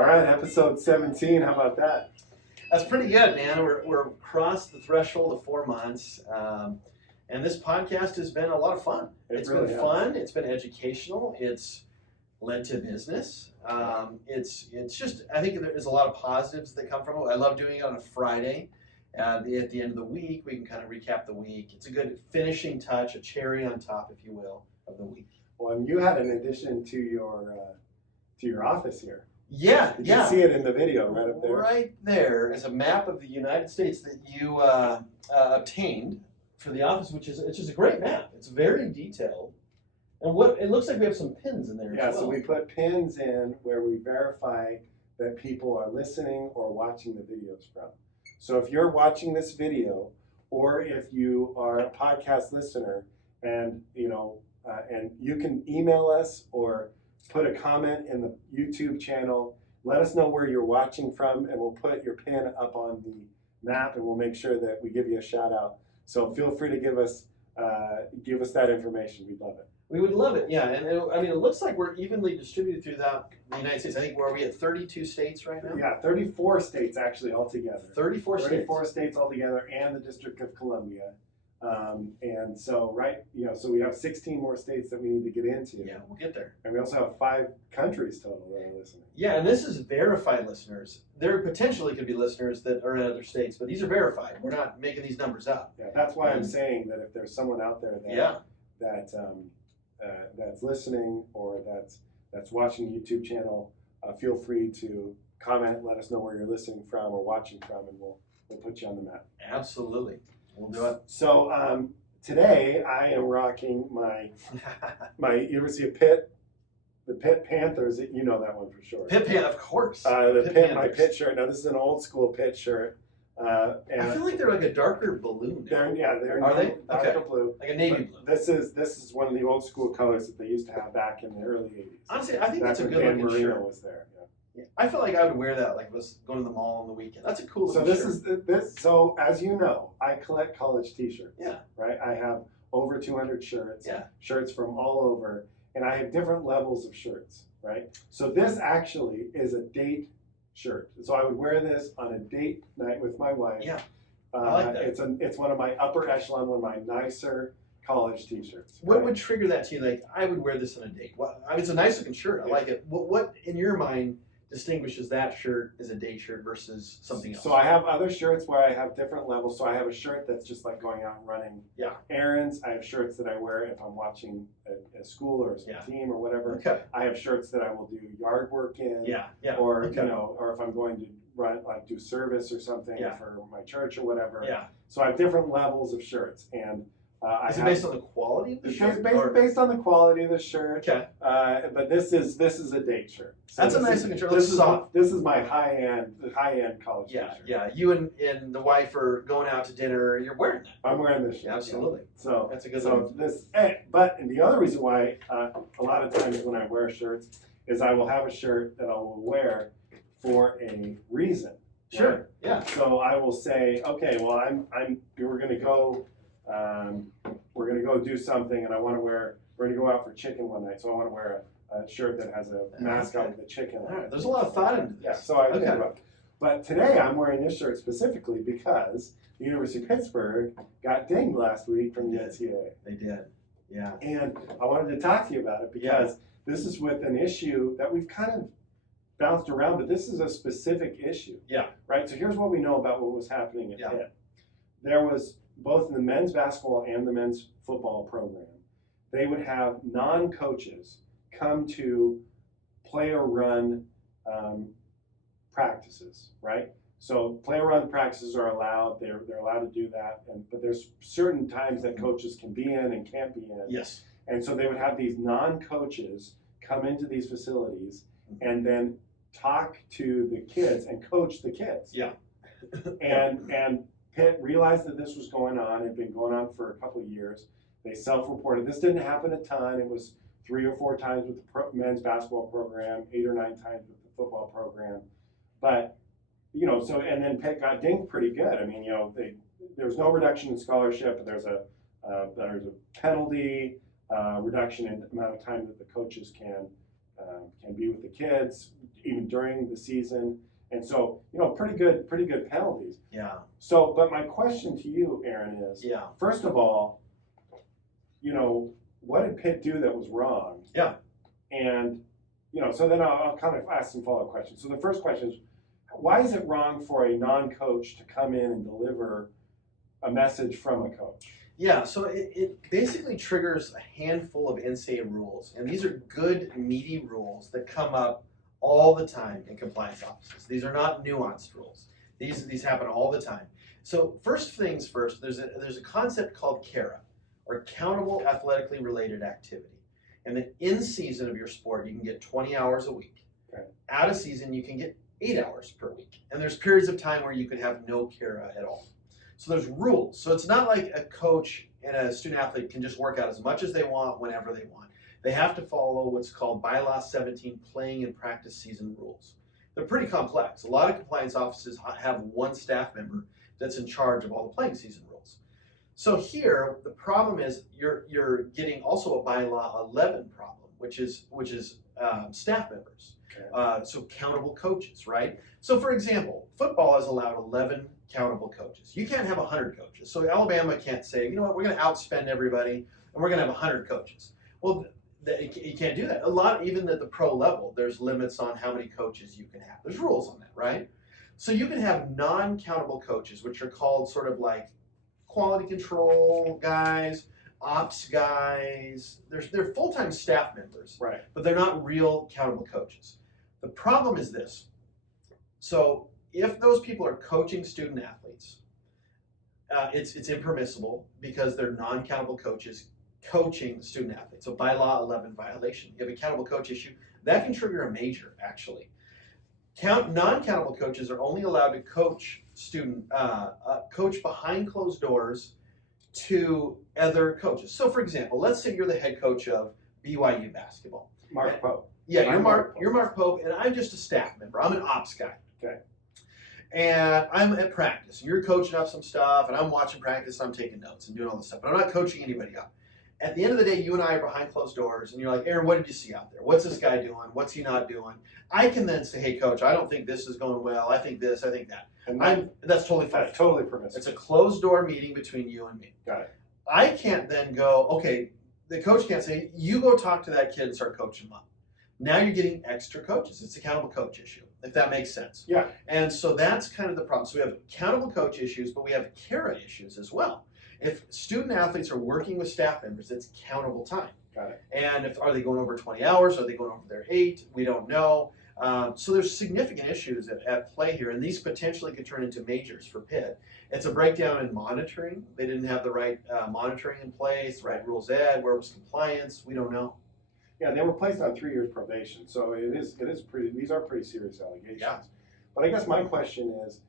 All right, episode 17. How about that? That's pretty good, man. We're across the threshold of 4 months, and this podcast has been a lot of fun. It's really been has. fun. It's been educational. It's led to business. It's just, I think there's a lot of positives that come from it. I love doing it on a Friday. At the end of the week, we can kind of recap the week. It's a good finishing touch, a cherry on top, if you will, of the week. Well, and you had an addition to your office here. Yeah, Did yeah. you see it in the video right up there? Right there is a map of the United States that you obtained for the office, which is a great map. It's very detailed, and what it looks like we have some pins in there. Yeah, as well. so we put pins in where we verify that people are listening or watching the videos from. So if you're watching this video, or if you are a podcast listener, and and you can email us or put a comment in the YouTube channel. Let us know where you're watching from, and we'll put your pin up on the map, and we'll make sure that we give you a shout out. So feel free to give us that information. We'd love it. We would love it, yeah. And it looks like we're evenly distributed throughout the United States. I think are we at 32 states right now? Yeah, 34 states actually altogether. 34 states. 34 states altogether, and the District of Columbia. And so so we have 16 more states that we need to get into. Yeah, we'll get there. And we also have 5 countries total that are listening. Yeah, and this is verified listeners. There potentially could be listeners that are in other states, but these are verified. We're not making these numbers up. Yeah, that's why I'm saying that if there's someone out there that's listening or that's watching the YouTube channel, feel free to comment. Let us know where you're listening from or watching from, and we'll put you on the map. Absolutely. We'll do it. So today I am rocking my University of Pitt, the Pitt Panthers. You know that one for sure. Pitt, of course. My Pitt shirt. Now this is an old school Pitt shirt. And I feel like they're like a darker balloon. They're Are they? darker blue. Like a navy blue. This is one of the old school colors that they used to have back in the early '80s. Honestly, I think that's a when good Dan looking Marino shirt. was there. Yeah. I feel like I would wear that like I was going to the mall on the weekend. That's a cool So looking this shirt. is so as you know, I collect college T-shirts. Yeah. Right. I have over 200 shirts. Yeah. Shirts from all over, and I have different levels of shirts. Right. So this actually is a date shirt. So I would wear this on a date night with my wife. Yeah. I like that. It's one of my upper echelon, one of my nicer college T-shirts. What right? would trigger that to you? Like, I would wear this on a date. It's a nice looking shirt. I like it. What in your mind distinguishes that shirt as a date shirt versus something else? So I have other shirts where I have different levels. So I have a shirt that's just like going out and running errands. I have shirts that I wear if I'm watching a school or a team or whatever. Okay. I have shirts that I will do yard work in. Yeah. Or or if I'm going to do service or something for my church or whatever. Yeah. So I have different levels of shirts, and is it based on the quality of the shirt? Based on the quality of the shirt. Okay. But this is a date shirt. So that's a nice looking shirt. This is my high end college t-shirt. T-shirt. Yeah. You and the wife are going out to dinner. You're wearing that. I'm wearing this shirt. Yeah, absolutely. Yeah. So that's a good one. But the other reason why a lot of times when I wear shirts is I will have a shirt that I will wear for a reason. Sure. Right? Yeah. So I will say, okay, well, we're gonna go do something, and we're gonna go out for chicken one night. So I want to wear a shirt that has a mascot with a chicken on it. All right. There's a lot of thought into this. Yeah. So I think about it. But today I'm wearing this shirt specifically because the University of Pittsburgh got dinged last week from the NCAA. They did. Yeah. And I wanted to talk to you about it because this is with an issue that we've kind of bounced around, but this is a specific issue. Yeah. Right? So here's what we know about what was happening at Pitt. There was, both in the men's basketball and the men's football program, they would have non-coaches come to player-run practices, right? So player-run practices are allowed. They're allowed to do that, but there's certain times that coaches can be in and can't be in. Yes. And so they would have these non-coaches come into these facilities and then talk to the kids and coach the kids. Yeah. and Pitt realized that this was going on. It had been going on for a couple of years. They self-reported. This didn't happen a ton. It was 3 or 4 times with the men's basketball program, 8 or 9 times with the football program. But, and then Pitt got dinged pretty good. I mean, there was no reduction in scholarship, but there's a penalty, reduction in the amount of time that the coaches can can be with the kids even during the season. And so, pretty good penalties. Yeah. So, but my question to you, Aaron, is, Yeah. first of all, what did Pitt do that was wrong? Yeah. And, so then I'll kind of ask some follow-up questions. So the first question is, why is it wrong for a non-coach to come in and deliver a message from a coach? Yeah, so it basically triggers a handful of NCAA rules, and these are good, meaty rules that come up all the time in compliance offices. These are not nuanced rules. These happen all the time. So first things first, there's a concept called CARA, or Countable Athletically Related Activity. And then in season of your sport, you can get 20 hours a week. Okay. Out of season, you can get 8 hours per week. And there's periods of time where you could have no CARA at all. So there's rules. So it's not like a coach and a student athlete can just work out as much as they want whenever they want. They have to follow what's called Bylaw 17 playing and practice season rules. They're pretty complex. A lot of compliance offices have one staff member that's in charge of all the playing season rules. So here, the problem is you're getting also a Bylaw 11 problem, which is staff members. Okay. So countable coaches, right? So for example, football is allowed 11 countable coaches. You can't have 100 coaches. So Alabama can't say, you know what, we're going to outspend everybody and we're going to have 100 coaches. Well, you can't do that. Even at the pro level, there's limits on how many coaches you can have. There's rules on that, right? So you can have non-countable coaches, which are called sort of like quality control guys, ops guys. They're full-time staff members, Right. but they're not real countable coaches. The problem is this. So if those people are coaching student athletes, it's impermissible because they're non-countable coaches coaching student athletes. So Bylaw 11 violation. You have a countable coach issue. That can trigger a major, actually. Non-countable coaches are only allowed to coach coach behind closed doors to other coaches. So for example, let's say you're the head coach of BYU basketball. Mark Pope. Yeah, I'm you're Mark Pope, and I'm just a staff member. I'm an ops guy. Okay. And I'm at practice. You're coaching up some stuff, and I'm watching practice, and I'm taking notes and doing all this stuff. But I'm not coaching anybody up. At the end of the day, you and I are behind closed doors, and you're like, Aaron, what did you see out there? What's this guy doing? What's he not doing? I can then say, hey, coach, I don't think this is going well. I think this, I think that. And That's totally fine. that's totally permissible. It's a closed door meeting between you and me. Got it. I can't then go, okay, the coach can't say, you go talk to that kid and start coaching him up. Now you're getting extra coaches. It's a accountable coach issue, if that makes sense. Yeah. And so that's kind of the problem. So we have accountable coach issues, but we have CARA issues as well. If student athletes are working with staff members, it's countable time. Got it. And are they going over 20 hours? Are they going over their 8? We don't know. So there's significant issues at play here, and these potentially could turn into majors for Pitt. It's a breakdown in monitoring. They didn't have the right monitoring in place, the right rules ed, where was compliance? We don't know. Yeah, they were placed on 3 years probation, so these are pretty serious allegations. Yeah. But I guess my question is,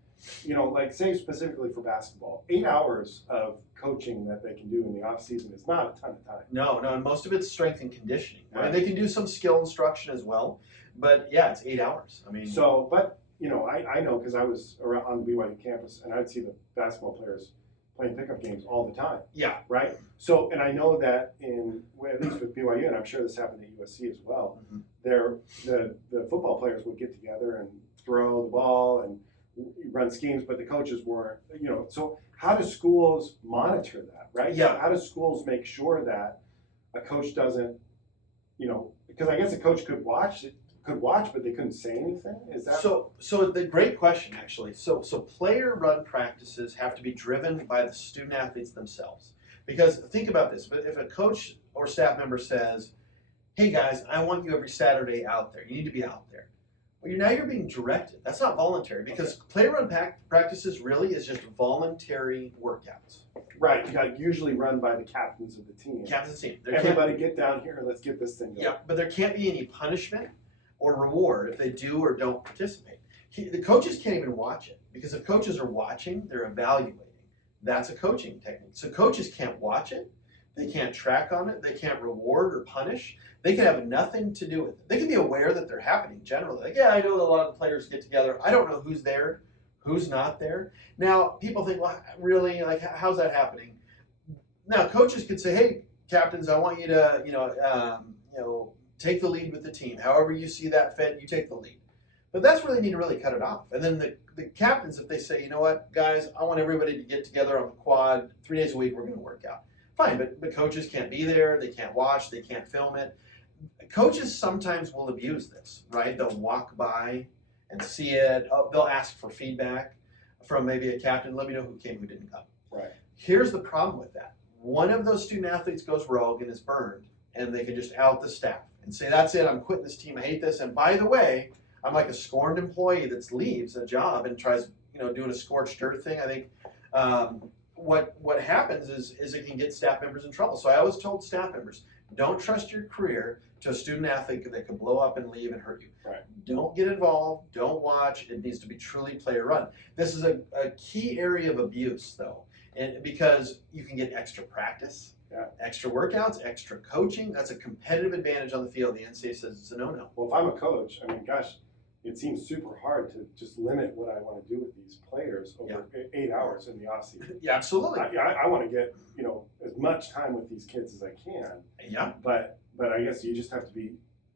like say specifically for basketball, 8 hours of coaching that they can do in the off season is not a ton of time. No, and most of it's strength and conditioning. I mean, Right. they can do some skill instruction as well, but yeah, it's 8 hours. I mean, So, but I know because I was around on the BYU campus and I'd see the basketball players playing pickup games all the time, yeah, right? So, and I know that at least with BYU, and I'm sure this happened at USC as well, Mhm. the football players would get together and throw the ball and run schemes, but the coaches weren't, so how do schools monitor that, right? Yeah. So how do schools make sure that a coach doesn't, because I guess a coach could watch, but they couldn't say anything? Is that So the great question actually. So player run practices have to be driven by the student athletes themselves. Because think about this, but if a coach or staff member says, hey guys, I want you every Saturday out there. You need to be out there. Well, now you're being directed. That's not voluntary because player run practices really is just voluntary workouts. right? Like usually run by the captains of the team. Captain's team. There can't- Everybody get down here and let's get this thing going. Yeah, but there can't be any punishment or reward if they do or don't participate. The coaches can't even watch it because if coaches are watching, they're evaluating. That's a coaching technique. So coaches can't watch it. They can't track on it. They can't reward or punish. They can have nothing to do with it. They can be aware that they're happening generally. Like, yeah, I know that a lot of the players get together. I don't know who's there, who's not there. Now, people think, well, really? Like, how's that happening? Now, coaches could say, hey, captains, I want you to, take the lead with the team. However you see that fit, you take the lead. But that's where they need to really cut it off. And then the captains, if they say, you know what, guys, I want everybody to get together on the quad 3 days a week, we're going to work out. Fine, but coaches can't be there, they can't watch, they can't film it. Coaches sometimes will abuse this, right? They'll walk by and see it. They'll ask for feedback from maybe a captain. Let me know who came, who didn't come. Right. Here's the problem with that. One of those student athletes goes rogue and is burned, and they can just out the staff and say, that's it, I'm quitting this team, I hate this. And by the way, I'm like a scorned employee that leaves a job and tries, doing a scorched earth thing. I think what happens is it can get staff members in trouble. So I always told staff members, don't trust your career to a student athlete that could blow up and leave and hurt you. Right. Don't get involved. Don't watch. It needs to be truly player run. This is a key area of abuse, though, and because you can get extra practice, extra workouts, extra coaching. That's a competitive advantage on the field. The NCAA says it's a no-no. Well, if I'm a coach, I mean, gosh, it seems super hard to just limit what I want to do with these players over 8 hours in the offseason. Yeah, absolutely. I want to get as much time with these kids as I can. Yeah. But I guess you just have to be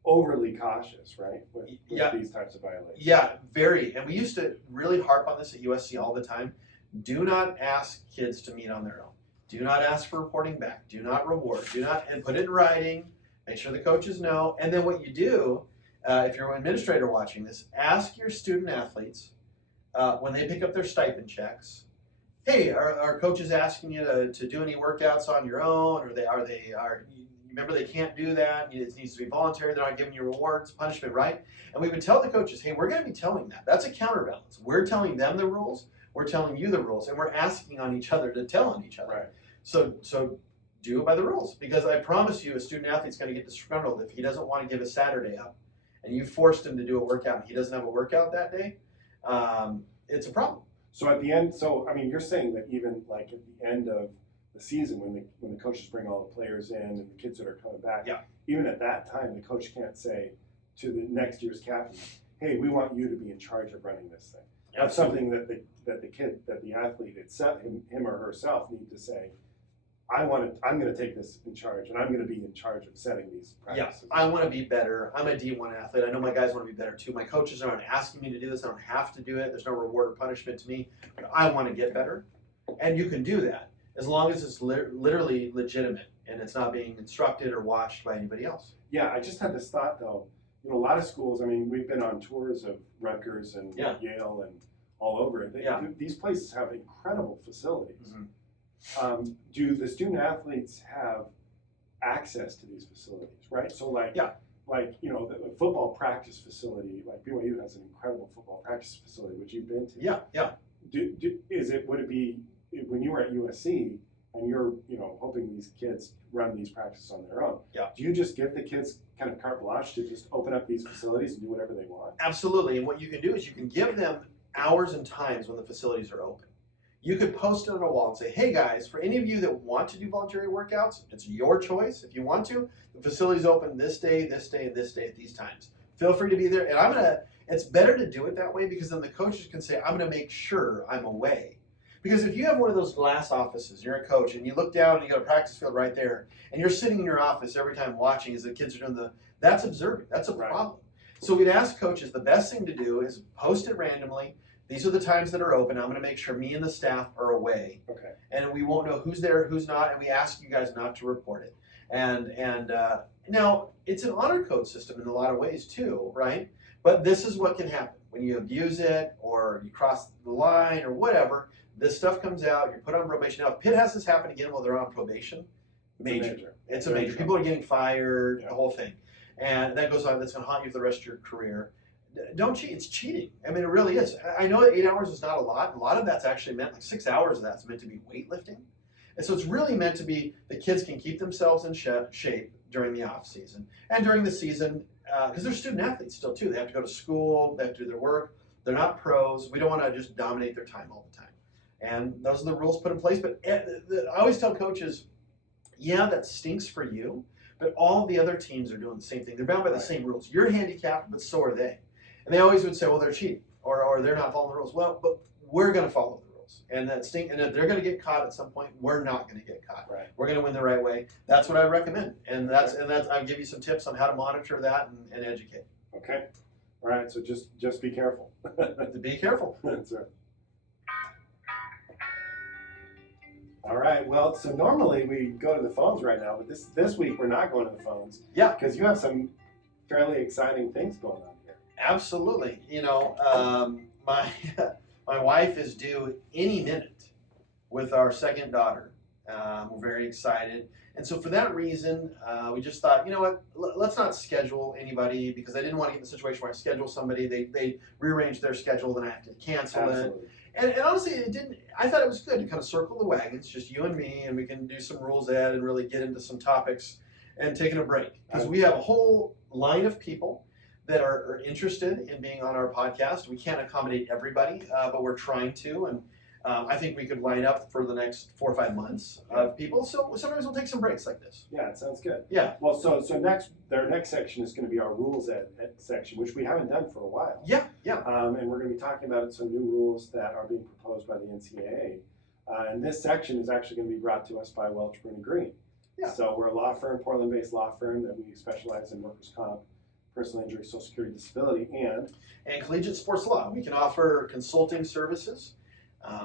overly cautious, right? With these types of violations. Yeah, very. And we used to really harp on this at USC all the time. Do not ask kids to meet on their own. Do not ask for reporting back. Do not reward. And put it in writing. Make sure the coaches know. And then what you do, if you're an administrator watching this, ask your student athletes when they pick up their stipend checks, hey, are coaches asking you to do any workouts on your own? Remember, they can't do that. It needs to be voluntary. They're not giving you rewards, punishment, right? And we would tell the coaches, hey, we're going to be telling that. That's a counterbalance. We're telling them the rules. We're telling you the rules. And we're asking on each other to tell on each other. Right. So do it by the rules. Because I promise you, a student athlete's going to get disgruntled if he doesn't want to give a Saturday up. And you forced him to do a workout and he doesn't have a workout that day, it's a problem. So at the end, you're saying that even like at the end of the season when the coaches bring all the players in and the kids that are coming back, even at that time the coach can't say to the next year's captain, hey, we want you to be in charge of running this thing. That's something that the athlete itself, him or herself, need to say, I'm going to take this in charge, and I'm going to be in charge of setting these practices. Yeah, I want to be better. I'm a D1 athlete. I know my guys want to be better too. My coaches aren't asking me to do this. I don't have to do it. There's no reward or punishment to me. But I want to get better, and you can do that as long as it's literally legitimate and it's not being instructed or watched by anybody else. Yeah, I just had this thought though. A lot of schools. We've been on tours of Rutgers and Yale and all over. These places have incredible facilities. Mm-hmm. Do the student athletes have access to these facilities, right? So the football practice facility, like BYU has an incredible football practice facility, which you've been to. Yeah. Would it be when you were at USC and you're hoping these kids run these practices on their own? Yeah. Do you just give the kids kind of carte blanche to just open up these facilities and do whatever they want? Absolutely. And what you can do is you can give them hours and times when the facilities are open. You could post it on a wall and say, hey guys, for any of you that want to do voluntary workouts, it's your choice. If you want to, the facility's open this day, this day, and this day at these times. Feel free to be there. And it's better to do it that way because then the coaches can say, I'm going to make sure I'm away. Because if you have one of those glass offices, you're a coach, and you look down and you got a practice field right there, and you're sitting in your office every time watching as the kids are doing that's observing. That's a problem. So we'd ask coaches, the best thing to do is post it randomly. These are the times that are open. I'm going to make sure me and the staff are away. Okay. And we won't know who's there, who's not, and we ask you guys not to report it. And now, it's an honor code system in a lot of ways too, right? But this is what can happen. When you abuse it or you cross the line or whatever, this stuff comes out, you're put on probation. Now, if Pitt has this happen again while they're on probation, it's a major. People are getting fired, the whole thing. And that goes on, that's going to haunt you for the rest of your career. Don't cheat. It's cheating. I mean, it really is. I know that 8 hours is not a lot. A lot of that's actually meant, like 6 hours of that's meant to be weightlifting. And so it's really meant to be the kids can keep themselves in shape during the off season and during the season because they're student athletes still too. They have to go to school. They have to do their work. They're not pros. We don't want to just dominate their time all the time. And those are the rules put in place. But I always tell coaches, yeah, that stinks for you, but all the other teams are doing the same thing. They're bound by the same rules. You're handicapped, but so are they. And they always would say, well, they're cheating or they're not following the rules. Well, but we're going to follow the rules. rules, and that stink, and if they're going to get caught at some point, we're not going to get caught. Right. We're going to win the right way. That's what I recommend, and that's I'll give you some tips on how to monitor that and educate. Okay. All right. So just be careful. Be careful. That's right. All right. Well, so normally we go to the phones right now, but this week we're not going to the phones. Yeah. Because you have some fairly exciting things going on here. Absolutely. You know, my my wife is due any minute with our second daughter. We're very excited, and so for that reason, we just thought, you know what, let's not schedule anybody, because I didn't want to get in the situation where I schedule somebody, they rearrange their schedule, then I have to cancel Absolutely. it. And honestly, it didn't. I thought it was good to kind of circle the wagons, just you and me, and we can do some rules ed and really get into some topics and taking a break, because we have a whole line of people that are interested in being on our podcast. We can't accommodate everybody, but we're trying to, and I think we could line up for the next 4 or 5 months of people. So sometimes we'll take some breaks like this. Yeah, it sounds good. Yeah. Well, so their next section is going to be our rules ed section, which we haven't done for a while. Yeah. And we're going to be talking about some new rules that are being proposed by the NCAA. And this section is actually going to be brought to us by Welch, Bruin & Green. Yeah. So we're a law firm, Portland-based law firm, that we specialize in workers' comp, personal injury, social security, disability, and collegiate sports law. We can offer consulting services.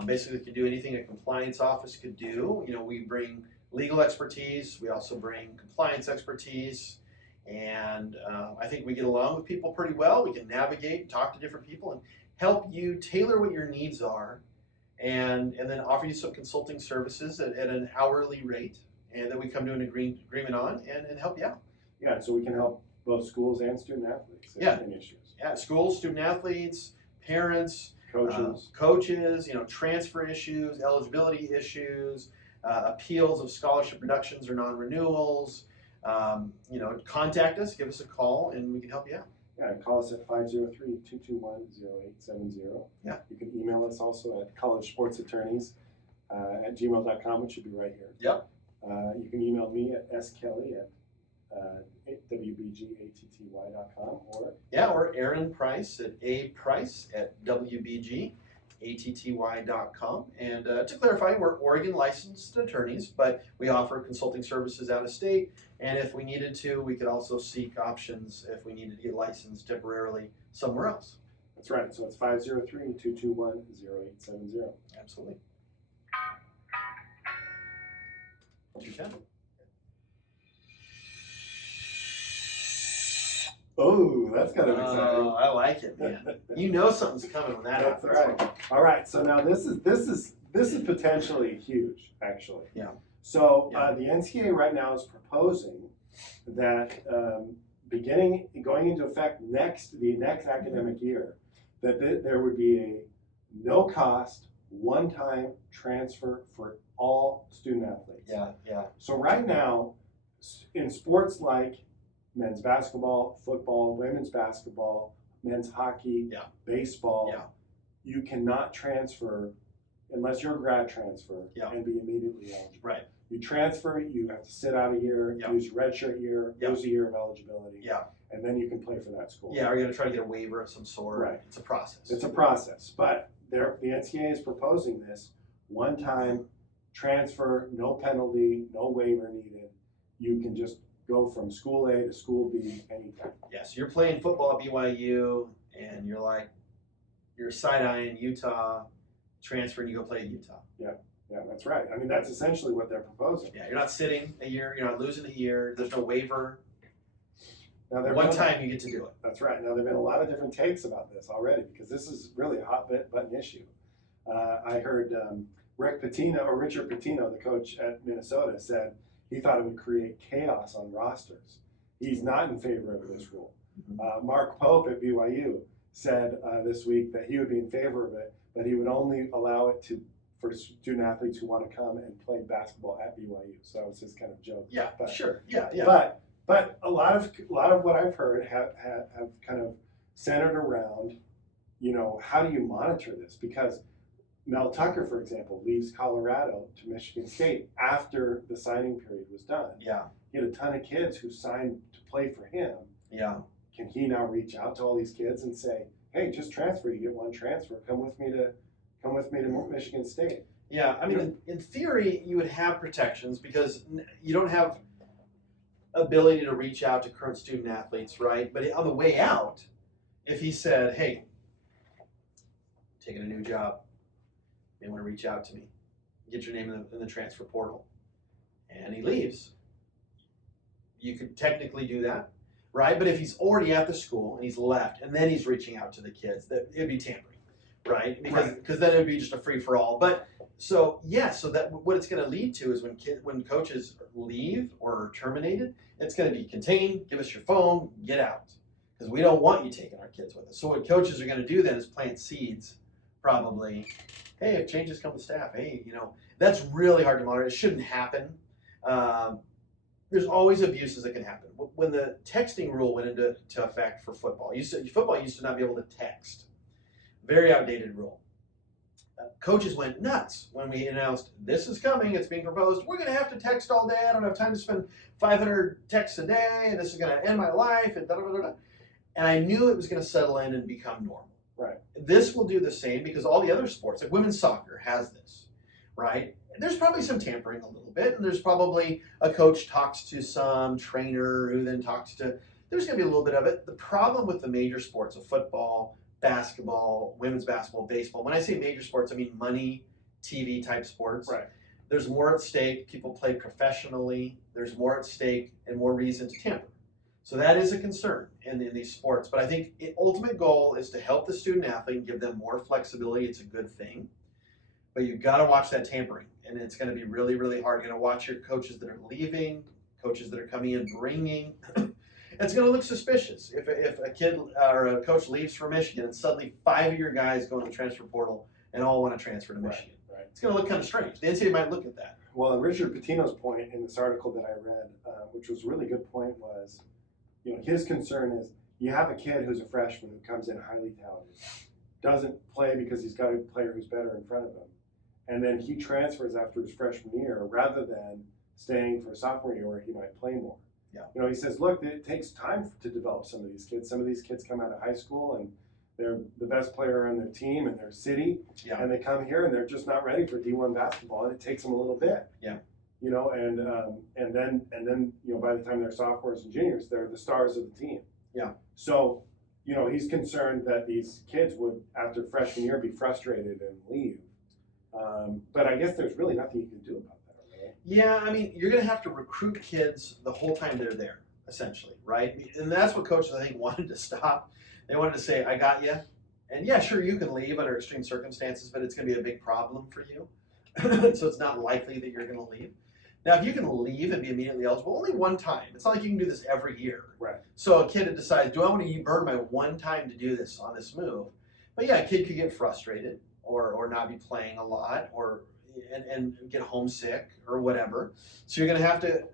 Basically, we can do anything a compliance office could do. You know, we bring legal expertise. We also bring compliance expertise. And I think we get along with people pretty well. We can navigate, talk to different people, and help you tailor what your needs are, and then offer you some consulting services at an hourly rate, and that we come to an agreement on and help you out. Yeah, so we can help both schools and student athletes in issues. Yeah, schools, student athletes, parents, coaches, you know, transfer issues, eligibility issues, appeals of scholarship reductions or non-renewals. You know, contact us, give us a call, and we can help you out. Yeah, call us at 503-221-0870. Yeah. You can email us also at collegesportsattorneys@gmail.com, which should be right here. Yep. You can email me at wbgatty.com or Aaron Price at awbgatty.com. And to clarify, we're Oregon licensed attorneys, but we offer consulting services out of state. And if we needed to, we could also seek options if we needed to get licensed temporarily somewhere else. That's right. So it's 503-221-0870. Absolutely. 210. Oh, that's kind of exciting. Oh, I like it, man. You know something's coming when that That's happens. right. All right. So now this is potentially huge, actually. Yeah. So the NCAA right now is proposing that going into effect the next academic year, that there would be a no-cost, one-time transfer for all student athletes. Yeah. So right now, in sports like men's basketball, football, women's basketball, men's hockey, baseball, you cannot transfer unless you're a grad transfer and be immediately eligible. Right. You transfer, you have to sit out a year, use your redshirt year, lose a year of eligibility, and then you can play for that school. Yeah, or you're going to try to get a waiver of some sort. Right. It's a process. It's a process, but the NCAA is proposing this one-time transfer, no penalty, no waiver needed. You can just go from school A to school B anytime. Yes, you're playing football at BYU, and you're side-eyeing Utah, transfer, and you go play at Utah. Yeah, that's right. I mean, that's essentially what they're proposing. Yeah, you're not sitting a year, you're not losing a year, there's no waiver. Now, One time you get to do it. That's right. Now, there have been a lot of different takes about this already, because this is really a hot button issue. I heard Richard Pitino, the coach at Minnesota, said he thought it would create chaos on rosters. He's not in favor of this rule. Mark Pope at BYU said this week that he would be in favor of it, but he would only allow it for student athletes who want to come and play basketball at BYU. So that was his kind of joke. Yeah, but, sure. Yeah. But a lot of what I've heard have kind of centered around, you know, how do you monitor this? Because Mel Tucker, for example, leaves Colorado to Michigan State after the signing period was done. Yeah. He had a ton of kids who signed to play for him. Yeah. Can he now reach out to all these kids and say, hey, just transfer, you get one transfer, come with me to come with me to Michigan State. Yeah, I mean, in theory, you would have protections because you don't have ability to reach out to current student athletes, right? But on the way out, if he said, "Hey, taking a new job, they want to reach out to me, get your name in the transfer portal," and he leaves, you could technically do that, right? But if he's already at the school and he's left, and then he's reaching out to the kids, that it'd be tampering, right? Because then it would be just a free for all. But so that what it's going to lead to is when coaches leave or are terminated, it's going to be contained. Give us your phone, get out, because we don't want you taking our kids with us. So what coaches are going to do then is plant seeds, probably. Hey, if changes come to staff, hey, that's really hard to monitor. It shouldn't happen. There's always abuses that can happen. When the texting rule went into effect for football, football used to not be able to text. Very outdated rule. Coaches went nuts when we announced this is coming, it's being proposed. We're going to have to text all day. I don't have time to spend 500 texts a day, and this is going to end my life, and da da da da. And I knew it was going to settle in and become normal. Right. This will do the same because all the other sports, like women's soccer, has this, right? There's probably some tampering a little bit, and there's probably a coach talks to some trainer who then talks to. There's going to be a little bit of it. The problem with the major sports of football, basketball, women's basketball, baseball. When I say major sports, I mean money, TV type sports. Right. There's more at stake. People play professionally. There's more at stake and more reason to tamper. So that is a concern in these sports. But I think the ultimate goal is to help the student athlete and give them more flexibility. It's a good thing. But you've got to watch that tampering. And it's going to be really, really hard. You're going to watch your coaches that are leaving, coaches that are coming in, bringing. It's going to look suspicious if a kid or a coach leaves for Michigan and suddenly 5 of your guys go in the transfer portal and all want to transfer to Michigan. Right. It's going to look kind of strange. The NCAA might look at that. Well, and Richard Pitino's point in this article that I read, which was a really good point, was, his concern is you have a kid who's a freshman who comes in highly talented, doesn't play because he's got a player who's better in front of him, and then he transfers after his freshman year rather than staying for a sophomore year where he might play more. Yeah. He says, look, it takes time to develop some of these kids. Some of these kids come out of high school and they're the best player on their team in their city, and they come here and they're just not ready for D1 basketball, and it takes them a little bit. Yeah. And then by the time they're sophomores and juniors, they're the stars of the team. Yeah. So, he's concerned that these kids would, after freshman year, be frustrated and leave. But I guess there's really nothing you can do about that. Yeah, I mean, you're going to have to recruit kids the whole time they're there, essentially, right? And that's what coaches, I think, wanted to stop. They wanted to say, I got you. And yeah, sure, you can leave under extreme circumstances, but it's going to be a big problem for you. So it's not likely that you're going to leave. Now, if you can leave and be immediately eligible, only one time. It's not like you can do this every year. Right. So a kid decides, do I want to burn my one time to do this on this move? But yeah, a kid could get frustrated or not be playing a lot and get homesick or whatever. So you're going to have to,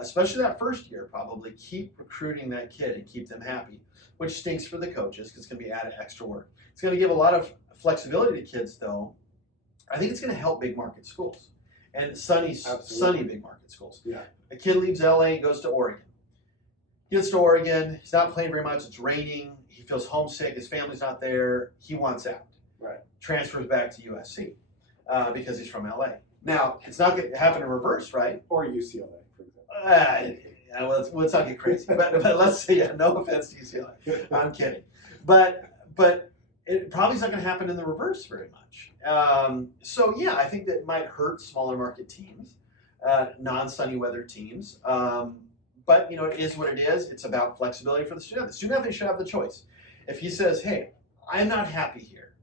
especially that first year, probably keep recruiting that kid and keep them happy, which stinks for the coaches because it's going to be added extra work. It's going to give a lot of flexibility to kids, though. I think it's going to help big market schools and sunny big market schools. Yeah. A kid leaves LA, goes to Oregon. Gets to Oregon, he's not playing very much, it's raining, he feels homesick, his family's not there, he wants out. Right. Transfers back to USC because he's from LA. Now, it's not going to happen in reverse, right? Or UCLA, for example. Let's not get crazy. but let's say, no offense to UCLA. I'm kidding. But it probably is not going to happen in the reverse very much. So, yeah, I think that might hurt smaller market teams, non-sunny weather teams. But, it is what it is. It's about flexibility for the student. The student athlete should have the choice. If he says, hey, I'm not happy here,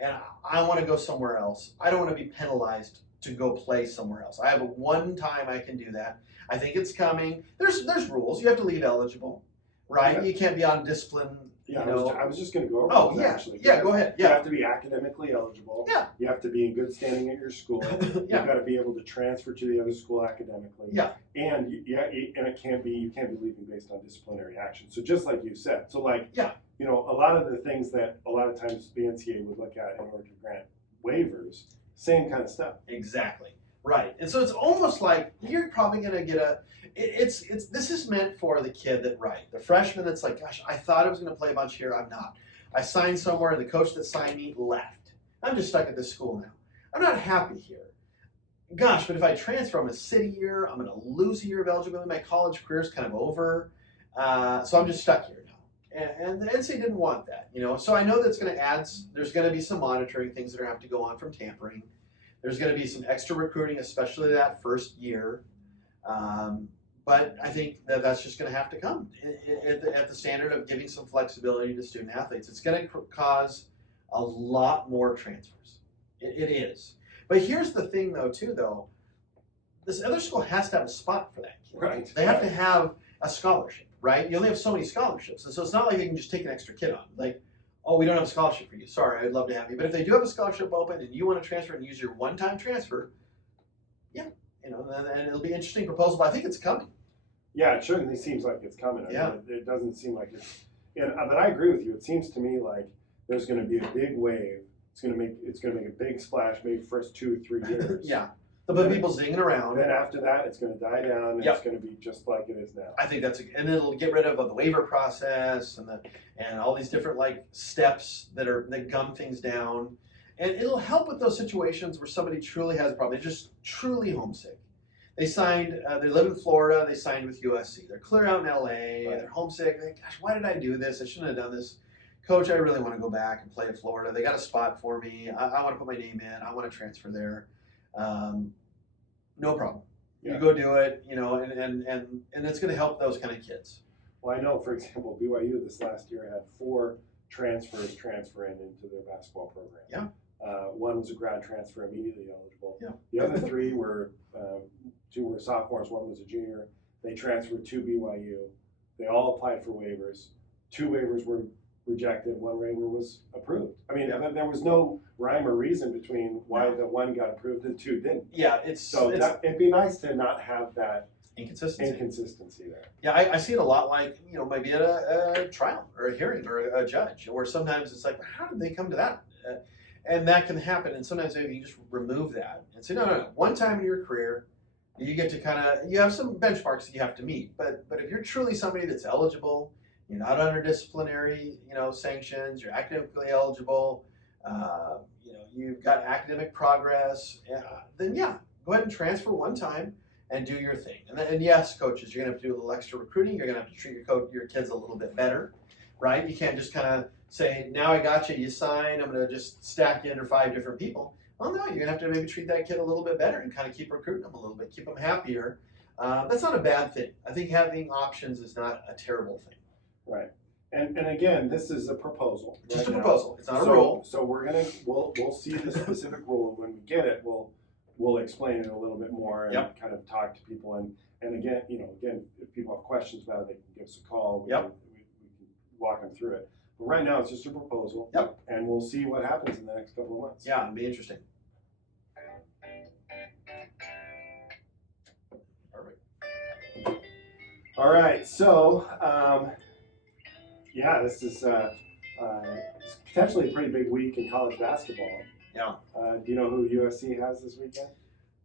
and I want to go somewhere else, I don't want to be penalized to go play somewhere else. I have one time I can do that. I think it's coming. There's rules. You have to leave eligible, right? Yeah. You can't be on discipline. Yeah, I was just going to go over those, actually. Yeah, go ahead. Yeah. You have to be academically eligible. Yeah. You have to be in good standing at your school. You've got to be able to transfer to the other school academically. Yeah. And you can't be leaving based on disciplinary action. So just like you said. So a lot of the things that a lot of times the NCAA would look at in order to grant waivers, same kind of stuff. Exactly. Right. And so it's almost like you're probably going to get this is meant for the kid the freshman that's like, gosh, I thought I was going to play a bunch here. I'm not. I signed somewhere. The coach that signed me left. I'm just stuck at this school now. I'm not happy here. Gosh, but if I transfer, I'm going to sit a year. I'm going to lose a year of eligibility. My college career is kind of over. So I'm just stuck here now. And the NCAA didn't want that, you know. So I know that's going to add, there's going to be some monitoring things that are have to go on from tampering. There's going to be some extra recruiting, especially that first year. But I think that that's just going to have to come at the standard of giving some flexibility to student athletes. It's going to cause a lot more transfers. It is. But here's the thing, though, this other school has to have a spot for that kid. Right. They have to have a scholarship, right? You only have so many scholarships. And so it's not like they can just take an extra kid on. Like, oh, we don't have a scholarship for you. Sorry, I'd love to have you. But if they do have a scholarship open and you want to transfer and use your one-time transfer, yeah, you know, and it'll be an interesting proposal, but I think it's coming. Yeah, it certainly seems like it's coming. I mean, it doesn't seem like it's. But I agree with you. It seems to me like there's going to be a big wave. It's going to make a big splash, maybe first 2-3 years. Yeah, they'll put people zinging around. And then after that, it's going to die down. And It's going to be just like it is now. I think and it'll get rid of the waiver process and all these different like steps that gum things down, and it'll help with those situations where somebody truly has a problem. They're just truly homesick. They signed. They live in Florida. They signed with USC. They're clear out in LA. Right. They're homesick. They think, gosh, why did I do this? I shouldn't have done this. Coach, I really want to go back and play in Florida. They got a spot for me. I want to put my name in. I want to transfer there. No problem. You go do it. You know, and it's going to help those kind of kids. Well, I know, for example, BYU this last year had 4 transfers transfer into their basketball program. Yeah. One was a grad transfer, immediately eligible. Yeah. The other 3 were 2 were sophomores. One was a junior. They transferred to BYU. They all applied for waivers. 2 waivers were rejected. 1 waiver was approved. I mean, there was no rhyme or reason between why the 1 got approved and 2 didn't. Yeah, it'd be nice to not have that inconsistency there. Yeah, I see it a lot, like, you know, maybe at a trial or a hearing or a judge, or sometimes it's like, how did they come to that? And that can happen, and sometimes maybe you just remove that and say, no. One time in your career, you get to you have some benchmarks that you have to meet, but if you're truly somebody that's eligible, you're not under disciplinary, you know, sanctions, you're academically eligible, you know, you've got academic progress, then yeah, go ahead and transfer one time and do your thing. And yes, coaches, you're gonna have to do a little extra recruiting. You're gonna have to treat your kids a little bit better, right? You can't just kind of say, now I got you, you sign, I'm gonna just stack you under 5 different people. Well, no, you're gonna have to maybe treat that kid a little bit better and kind of keep recruiting them a little bit, keep them happier. That's not a bad thing. I think having options is not a terrible thing. Right. And again, this is a proposal. Just a proposal. It's not a rule. So we'll see the specific rule, and when we get it, we'll explain it a little bit more and kind of talk to people. And again, if people have questions about it, they can give us a call. We can walk them through it. But right now, it's just a proposal. Yep. And we'll see what happens in the next couple of months. Yeah, it'll be interesting. Perfect. All right. So, this is potentially a pretty big week in college basketball. Yeah. Do you know who USC has this weekend?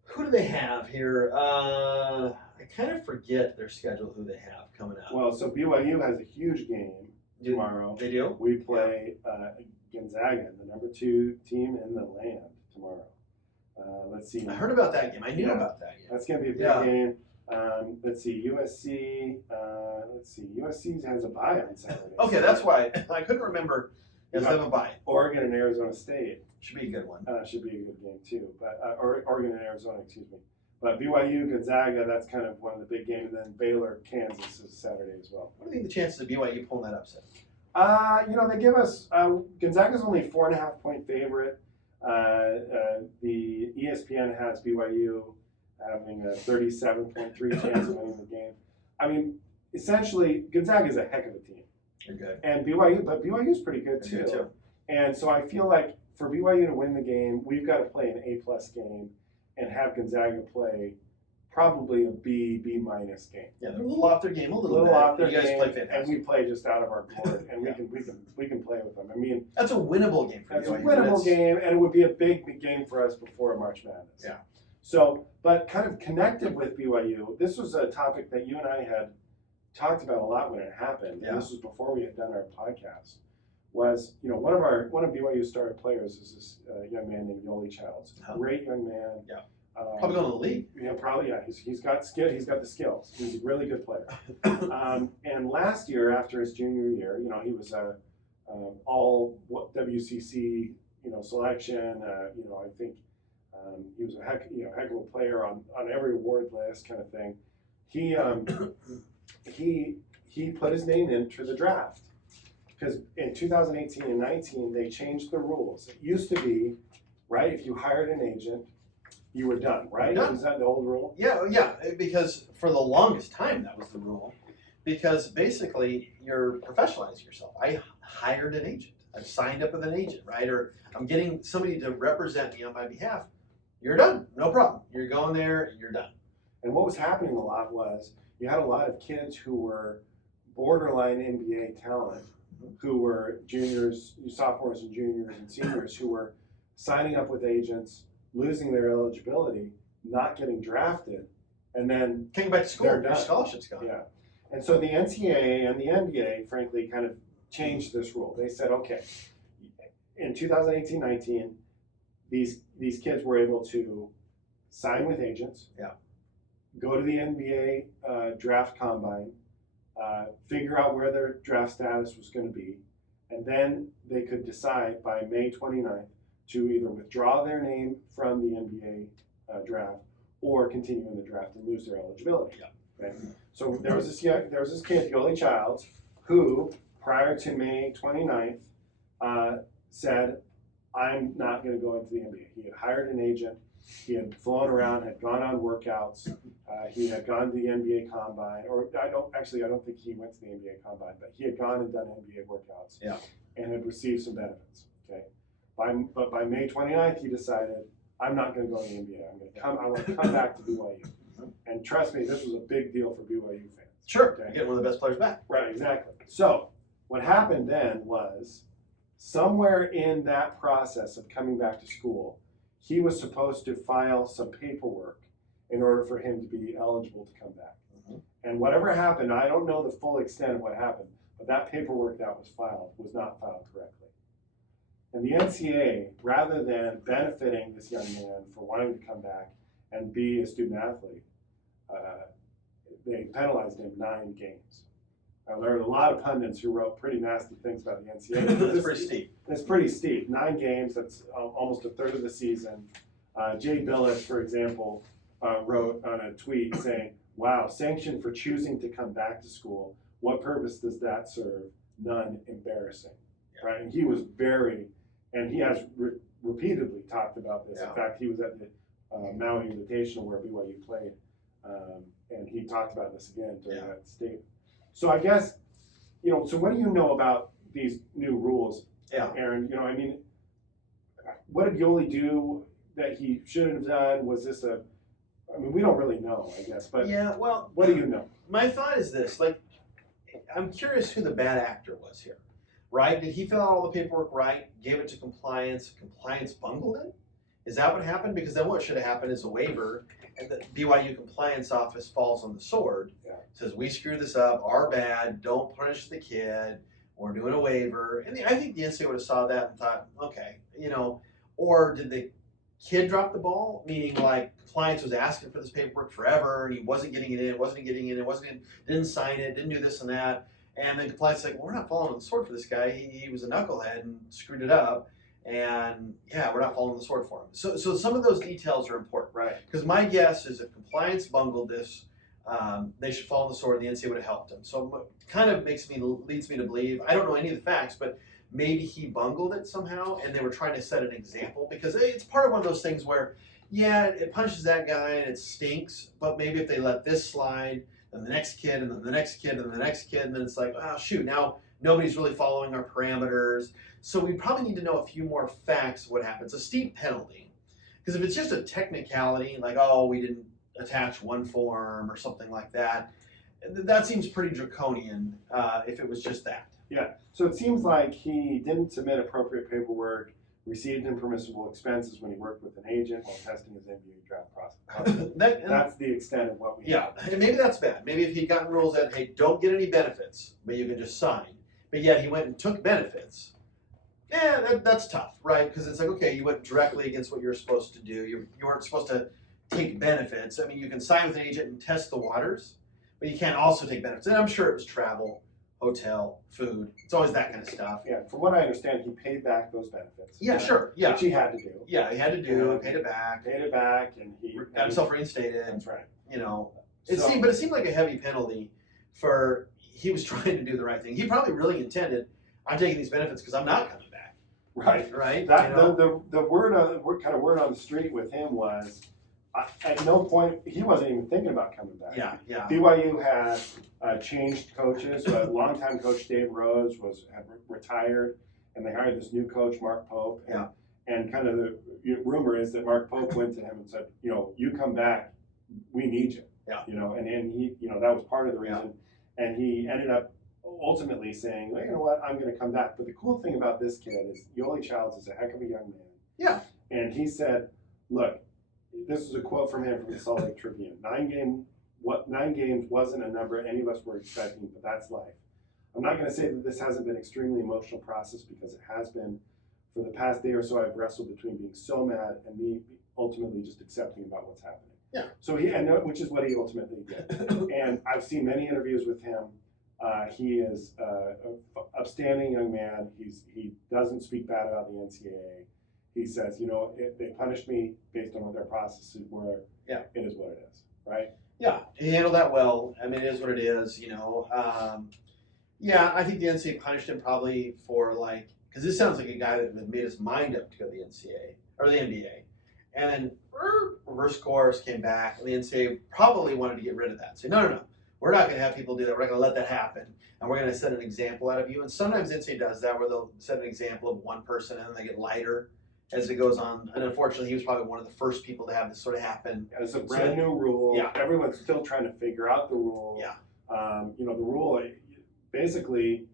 Who do they have here? I kind of forget their schedule, who they have coming up. Well, so BYU has a huge game tomorrow. They do? We play Gonzaga, the number 2 team in the land, tomorrow. Let's see. I heard about that game. I knew about that game. That's going to be a big game. Let's see. USC. USC has a bye on Saturday. Okay, that's why I couldn't remember. They have a bye. Oregon and Arizona State. Should be a good one. Should be a good game too. But Oregon and Arizona, excuse me. But BYU, Gonzaga, that's kind of one of the big games. And then Baylor, Kansas is Saturday as well. What do you think the chances of BYU pulling that upset? They give us Gonzaga's only a 4.5-point favorite. The ESPN has BYU having a 37.3 chance of winning the game. I mean, essentially, Gonzaga is a heck of a team. They're good. And BYU is pretty good too. And so I feel like for BYU to win the game, we've got to play an A+ game and have Gonzaga play probably a B- game. Yeah, they're a little off their game, a little bit. Off their you guys game, play fantastic. and we play just out of our glory, and we can play with them. I mean, that's a winnable game for that's BYU. A winnable game, and it would be a big game for us before March Madness. Yeah. So, but kind of connected with BYU, this was a topic that you and I had talked about a lot when it happened. Yeah. And this was before we had done our podcast. was, one of BYU's star players is this young man named Yoli Childs. Great young man. Yeah. Probably going to the league. Yeah, probably. Yeah, he's got skill. He's got the skills. He's a really good player. And last year, after his junior year, he was a all WCC selection. I think he was a heck of a player on every award list, kind of thing. He put his name in for the draft because in 2018 and 19 they changed the rules. It used to be, right, if you hired an agent, you were done, right? Done. Is that the old rule? Yeah, because for the longest time that was the rule. Because basically you're professionalizing yourself. I hired an agent. I've signed up with an agent, right? Or I'm getting somebody to represent me on my behalf. You're done. No problem. You're going there, you're done. And what was happening a lot was you had a lot of kids who were borderline NBA talent, who were juniors, sophomores and juniors and seniors who were signing up with agents, losing their eligibility, not getting drafted, and then Came back to school, they're your done. scholarship's gone. Yeah. And so the NCAA and the NBA, frankly, kind of changed this rule. They said, okay, in 2018-19, these kids were able to sign with agents, go to the NBA draft combine, figure out where their draft status was going to be, and then they could decide by May 29th to either withdraw their name from the NBA draft or continue in the draft and lose their eligibility. Right? So there was this kid, Yoli Childs, who prior to May 29th said, I'm not going to go into the NBA. He had hired an agent. He had flown around, had gone on workouts. He had gone to the NBA Combine, or I don't think he went to the NBA Combine, but he had gone and done NBA workouts. Yeah. And had received some benefits. Okay. But by May 29th, he decided, I'm not going to go to the NBA. I want to come back to BYU. And trust me, this was a big deal for BYU fans. Sure. Okay? You get one of the best players back. Right, exactly. So what happened then was somewhere in that process of coming back to school, he was supposed to file some paperwork in order for him to be eligible to come back. And whatever happened, I don't know the full extent of what happened, but that paperwork that was filed was not filed correctly. And the NCAA, rather than benefiting this young man for wanting to come back and be a student athlete, they penalized him 9 games. Now, there are a lot of pundits who wrote pretty nasty things about the NCAA. That's pretty steep. It's pretty steep. 9 games, that's almost a third of the season. Jay Billis, for example, wrote on a tweet saying, wow, sanctioned for choosing to come back to school. What purpose does that serve? None. Embarrassing. Yeah. Right? And he was and he has repeatedly talked about this. Yeah. In fact, he was at the Maui Invitational where BYU played, and he talked about this again during that statement. So I guess, so what do you know about these new rules, Aaron? What did Yoli do that he shouldn't have done? Was this we don't really know, I guess, but what do you know? My thought is this, I'm curious who the bad actor was here, right? Did he fill out all the paperwork right, gave it to compliance bungled it? Is that what happened? Because then what should have happened is a waiver, and the BYU compliance office falls on the sword, says we screwed this up, our bad, don't punish the kid, we're doing a waiver. And I think the NCAA would have saw that and thought, okay, or did the kid drop the ball? Meaning compliance was asking for this paperwork forever and he wasn't getting it in, didn't sign it, didn't do this and that. And then compliance is like, well, we're not following the sword for this guy. He was a knucklehead and screwed it up. And we're not following the sword for him. So some of those details are important, right? Because my guess is if compliance bungled this, they should follow the sword. The NCAA would have helped him. So what kind of leads me to believe, I don't know any of the facts, but maybe he bungled it somehow, and they were trying to set an example because it's part of one of those things where, it punishes that guy and it stinks, but maybe if they let this slide, then the next kid, and then the next kid, and the next kid, and then it's like, oh shoot, now nobody's really following our parameters. So we probably need to know a few more facts of what happens. A steep penalty, because if it's just a technicality, like, oh, we didn't attach one form or something like that, that seems pretty draconian if it was just that. Yeah, so it seems like he didn't submit appropriate paperwork, received impermissible expenses when he worked with an agent while testing his NBA draft process. That's the extent of what we have. And maybe that's bad. Maybe if he'd gotten rules that, hey, don't get any benefits, but you can just sign. But yet he went and took benefits, Yeah, that's tough, right? Because it's like, okay, you went directly against what you're supposed to do. You weren't supposed to take benefits. I mean, you can sign with an agent and test the waters, but you can't also take benefits. And I'm sure it was travel, hotel, food. It's always that kind of stuff. Yeah, from what I understand, he paid back those benefits. Yeah, sure. Yeah. Which he had to do. Yeah, he had to do, paid it back, and he got himself reinstated. That's right. You know, So- it seemed like a heavy penalty for he was trying to do the right thing. He probably really intended, I'm taking these benefits because I'm not coming back. Right. Right. That You know? the word on the street with him was, at no point he wasn't even thinking about coming back. Yeah. BYU had changed coaches. A longtime coach, Dave Rose, had retired, and they hired this new coach, Mark Pope. And kind of the rumor is that Mark Pope went to him and said, you come back, we need you. Yeah. And he, that was part of the reason. And he ended up ultimately saying, well, you know what, I'm going to come back. But the cool thing about this kid is Yoli Childs is a heck of a young man. Yeah. And he said, look, this is a quote from him from the Salt Lake Tribune. 9 games wasn't a number any of us were expecting, but that's life. I'm not going to say that this hasn't been an extremely emotional process, because it has been. For the past day or so, I've wrestled between being so mad and me ultimately just accepting about what's happening. Yeah. So which is what he ultimately did. And I've seen many interviews with him. He is an upstanding young man. He doesn't speak bad about the NCAA. He says, they punished me based on what their processes were. Yeah. It is what it is, right? Yeah, he handled that well. I mean, it is what it is, Yeah, I think the NCAA punished him probably for because this sounds like a guy that had made his mind up to go to the NCAA or the NBA. And then reverse course, came back, and the NCAA probably wanted to get rid of that. Say, no, we're not going to have people do that. We're not going to let that happen. And we're going to set an example out of you. And sometimes the NCAA does that, where they'll set an example of one person and then they get lighter as it goes on. And unfortunately, he was probably one of the first people to have this sort of happen. It's a brand new rule. Yeah. Everyone's still trying to figure out the rule. Yeah. The rule, basically,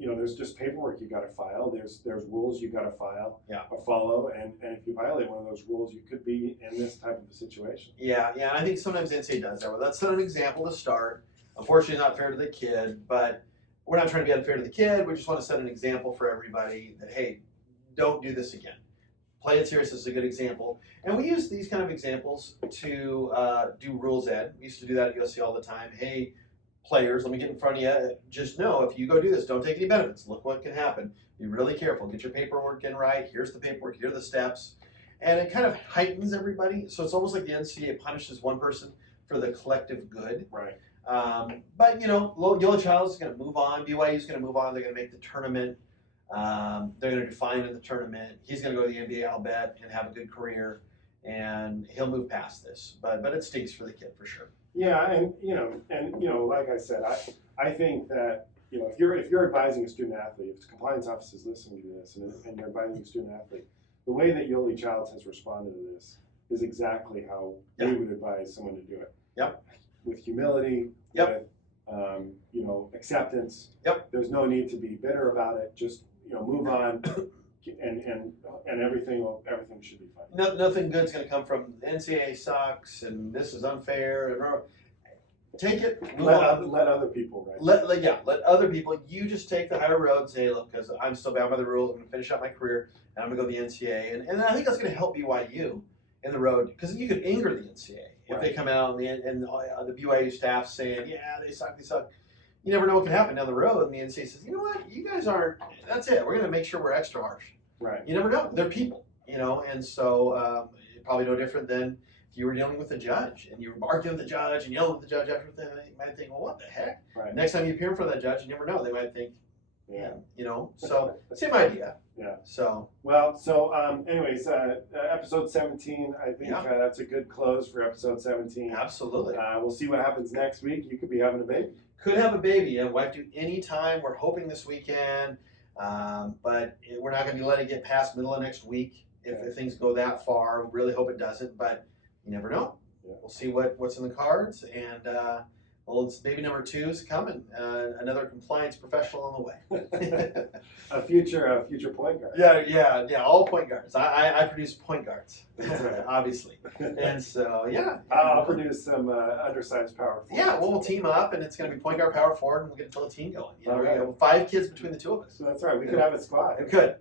there's just paperwork you got to file. There's rules you got to file or follow, and if you violate one of those rules, you could be in this type of a situation. Yeah, and I think sometimes the NCAA does that. Well, let's set an example to start. Unfortunately, not fair to the kid, but we're not trying to be unfair to the kid. We just want to set an example for everybody that, hey, don't do this again. Play it serious is a good example. And we use these kind of examples to do rules ed. We used to do that at USC all the time. Hey, players, let me get in front of you. Just know, if you go do this, don't take any benefits. Look what can happen. Be really careful. Get your paperwork in right. Here's the paperwork. Here are the steps. And it kind of heightens everybody. So it's almost like the NCAA punishes one person for the collective good. Right. But, Yoli Childs is going to move on. BYU is going to move on. They're going to make the tournament. They're going to define in the tournament. He's going to go to the NBA, I'll bet, and have a good career. And he'll move past this. But it stinks for the kid for sure. Yeah, and like I said, I think that if you're advising a student athlete, if the compliance office is listening to this, and you're advising a student athlete, the way that Yoli Childs has responded to this is exactly how we would advise someone to do it. Yep. With humility. Yep. With acceptance. Yep. There's no need to be bitter about it. Just move on, and everything should be fine. Nothing good's going to come from the NCAA sucks and this is unfair. Take it. Let other people, right? Let other people. You just take the higher road and say, look, because I'm still bound by the rules. I'm going to finish out my career and I'm going to go to the NCAA. And I think that's going to help BYU in the road, because you could anger the NCAA if they come out and the BYU staff saying, yeah, they suck. You never know what can happen down the road. And the NCAA says, you know what, you guys aren't. That's it. We're going to make sure we're extra harsh. Right. You never know. They're people, and so probably no different than if you were dealing with a judge and you were arguing with the judge and yelling at the judge after the thing. You might think, well, what the heck? Right. Next time you appear in front of that judge, you never know. They might think, So same idea. Yeah. So. Well, anyways, episode 17. I think that's a good close for episode 17. Absolutely. We'll see what happens next week. You could be having a baby. Could have a baby. Wife do any time. We're hoping this weekend, but we're not going to be letting it get past middle of next week if things go that far. Really hope it doesn't, but you never know. Yeah. We'll see what's in the cards, and Well, it's baby number 2 is coming. Another compliance professional on the way. a future point guard. Yeah. All point guards. I produce point guards, That's right. obviously. And so, yeah. I'll produce some undersized power forwards. Yeah, we'll team up, and it's going to be point guard, power forward, and we'll get a full team going. You know, All right. we have 5 kids between the 2 of us. So that's right. We could have a squad. We could.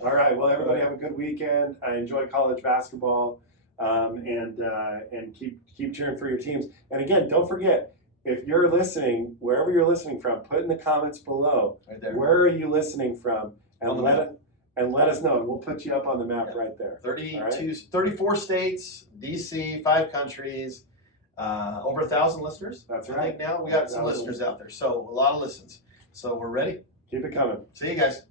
All right. Well, everybody have a good weekend. I enjoy college basketball, and keep cheering for your teams. And again, don't forget, if you're listening, wherever you're listening from, put in the comments below Right there. where are you listening from, and On the let map. it and let us know, and we'll put you up on the map right there. 34 states, DC, 5 countries, over 1,000 listeners. That's I right. think now we got some 1,000 listeners out there, so a lot of listens. So we're ready. Keep it coming. See you guys.